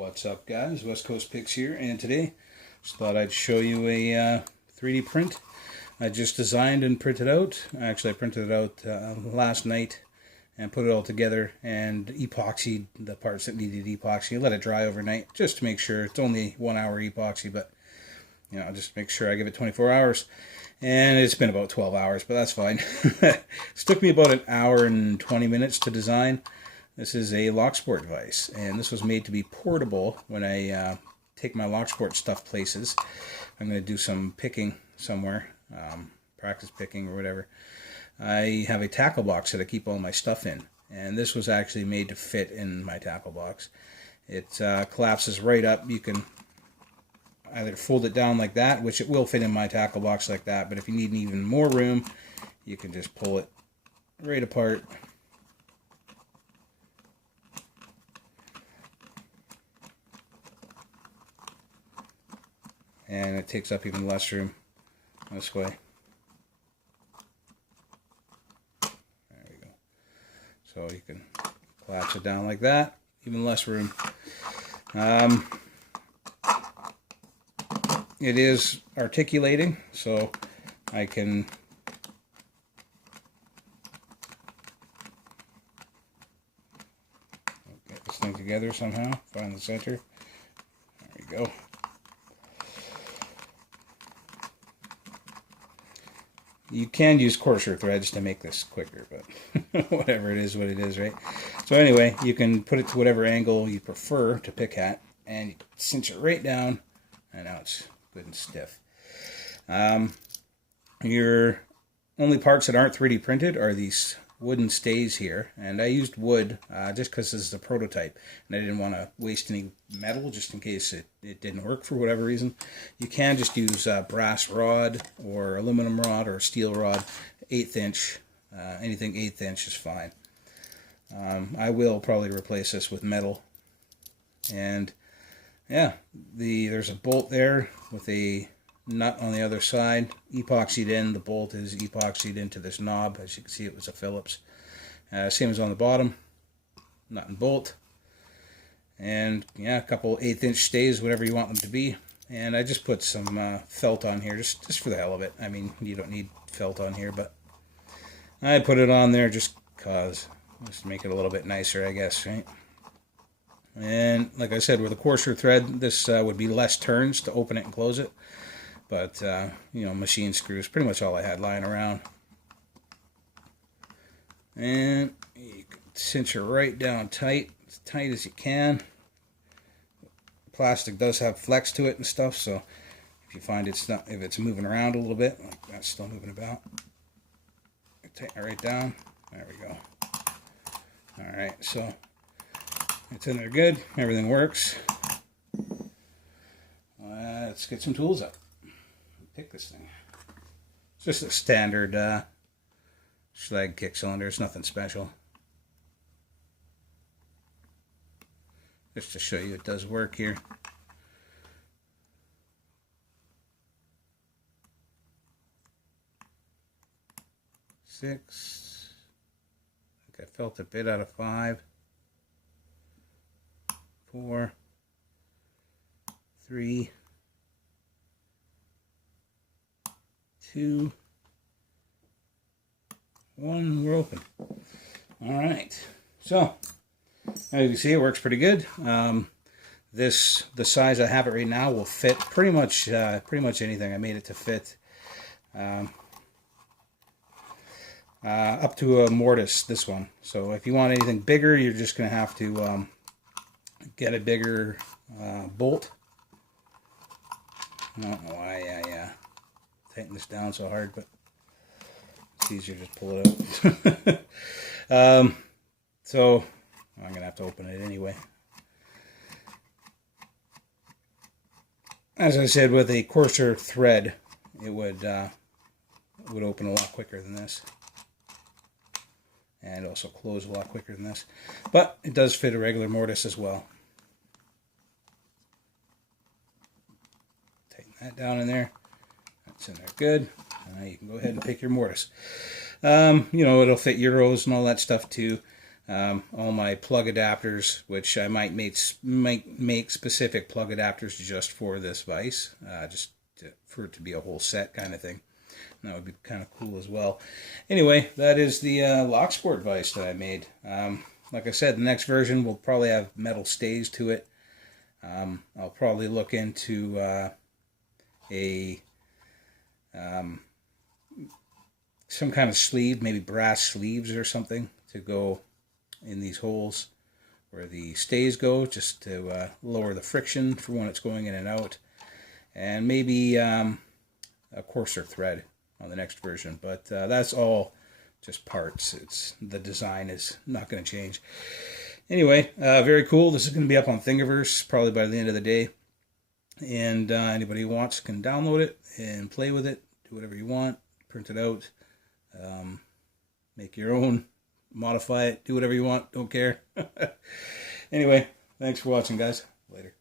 What's up, guys? West Coast Picks here, and today just thought I'd show you a 3D print I just designed and printed out. Actually, I printed it out last night and put it all together and epoxied the parts that needed epoxy. Let it dry overnight just to make sure. It's only 1 hour epoxy, but just make sure I give it 24 hours. And it's been about 12 hours, but that's fine. It took me about an hour and 20 minutes to design. This is a Locksport vise, and this was made to be portable when I take my Locksport stuff places. I'm going to do some picking somewhere, practice picking or whatever. I have a tackle box that I keep all my stuff in, and this was actually made to fit in my tackle box. It collapses right up. You can either fold it down like that, which it will fit in my tackle box like that, but if you need even more room, you can just pull it right apart. And it takes up even less room this way. There we go. So you can collapse it down like that, even less room. It is articulating, so I can get this thing together somehow, find the center. There we go. You can use coarser threads to make this quicker, but whatever, it is what it is, right? So anyway, you can put it to whatever angle you prefer to pick at, and you cinch it right down, and now it's good and stiff. Your only parts that aren't 3D printed are these wooden stays here, and I used wood just because this is a prototype, and I didn't want to waste any metal just in case it didn't work for whatever reason. You can just use brass rod or aluminum rod or steel rod, 1/8 inch. Anything 1/8 inch is fine. I will probably replace this with metal. And yeah, there's a bolt there with a nut on the other side, epoxied in. The bolt is epoxied into this knob. As you can see, it was a Phillips. Same as on the bottom, nut and bolt. And yeah, a couple 1/8 inch stays, whatever you want them to be. And I just put some felt on here, just for the hell of it. I mean, you don't need felt on here, but I put it on there just to make it a little bit nicer, I guess, right? And like I said, with a coarser thread, this would be less turns to open it and close it. But, machine screws, pretty much all I had lying around. And you can cinch it right down tight, as tight as you can. Plastic does have flex to it and stuff, so if you find if it's moving around a little bit, like that's still moving about, tighten it right down. There we go. Alright, so it's in there good, everything works. Let's get some tools up. Pick this thing. It's just a standard Schlag kick cylinder. It's nothing special. Just to show you it does work here. Six. I think I felt a bit out of 5. 4. 3. 2, 1, we're open. Alright, so as you can see, it works pretty good. The size I have it right now will fit pretty much anything. I made it to fit up to a mortise, this one. So if you want anything bigger, you're just going to have to get a bigger bolt. I don't know why I tighten this down so hard, but it's easier to just pull it out. So I'm gonna have to open it anyway. As I said, with a coarser thread, it would open a lot quicker than this, and also close a lot quicker than this. But it does fit a regular mortise as well. Tighten that down in there. That's in there good. You can go ahead and pick your mortise. It'll fit Euros and all that stuff too. all my plug adapters, which I might make specific plug adapters just for this vise, for it to be a whole set kind of thing. And that would be kind of cool as well. Anyway, that is the Locksport vise that I made. Like I said, the next version will probably have metal stays to it. I'll probably look into some kind of sleeve, maybe brass sleeves or something, to go in these holes where the stays go, just to lower the friction for when it's going in and out. And maybe a coarser thread on the next version. But that's all just parts. The design is not going to change. Anyway, very cool. This is going to be up on Thingiverse probably by the end of the day. And anybody who wants can download it and play with it. Do whatever you want. Print it out. Make your own. Modify it. Do whatever you want. Don't care. Anyway, thanks for watching, guys. Later.